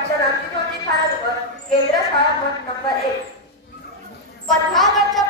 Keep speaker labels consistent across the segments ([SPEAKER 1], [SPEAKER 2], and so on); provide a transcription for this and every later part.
[SPEAKER 1] आमच्या रणजित खानाजवळ केंद्र शाळा नंबर एक. पद्मागडच्या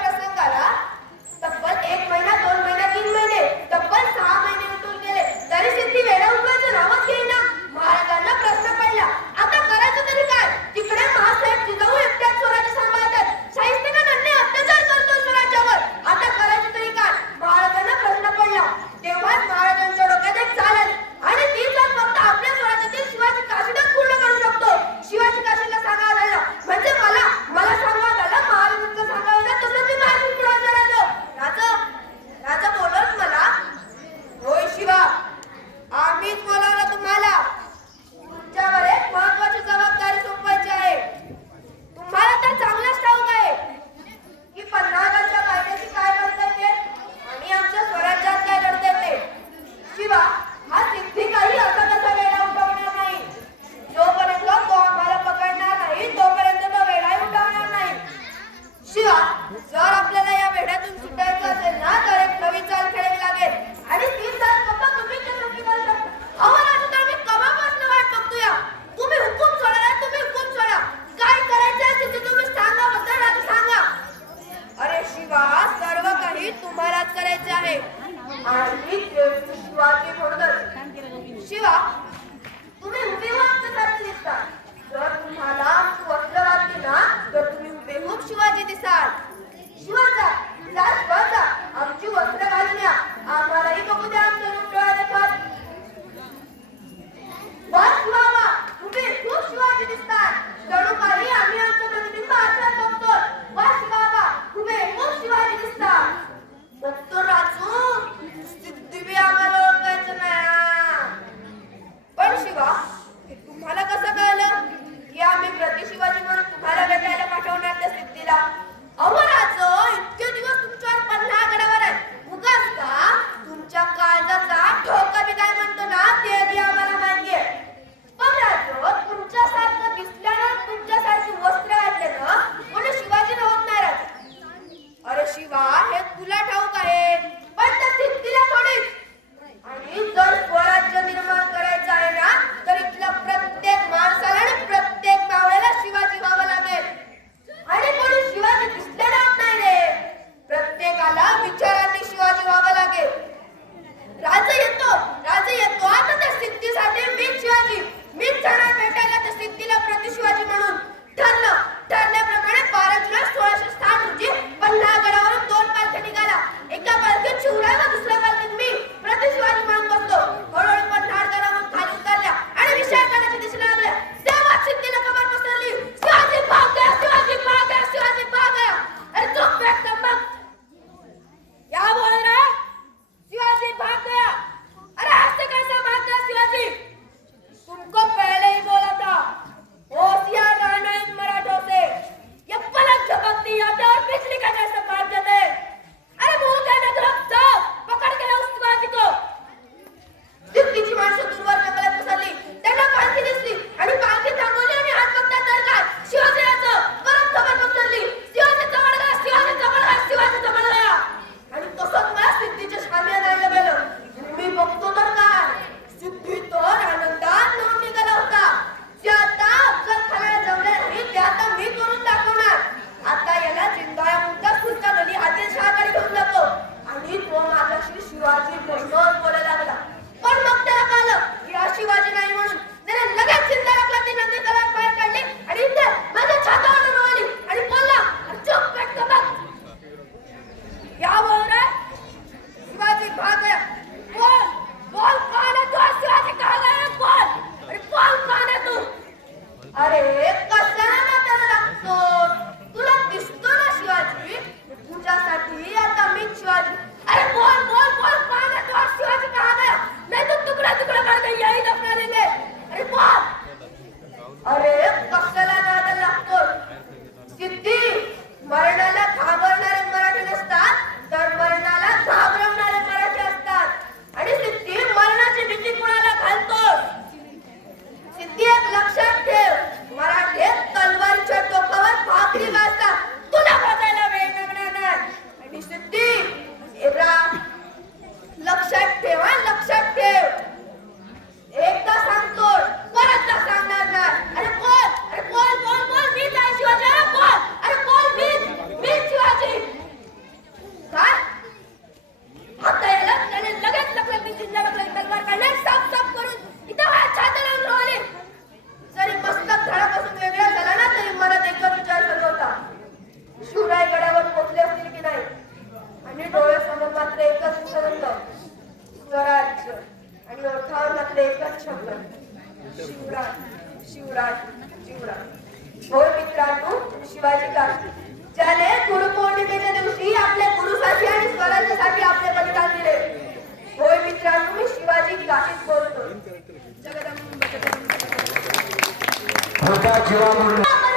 [SPEAKER 1] होते आणि शिवाजी म्हणूनच शिवा तुम्ही हुबेहूब दिसता. जर तुम्हाला वस्त्र लागले ना तर तुम्ही हुबेहूब शिवाजी दिसाल. शिवाजी काशी ज्याने गुरुपौर्णिमेच्या दिवशी आपल्या गुरुसाठी आणि स्वराज्यासाठी आपले बलिदान दिले. होय मित्रांनो मी शिवाजी काशीच बोलतो जगदंब.
[SPEAKER 2] हो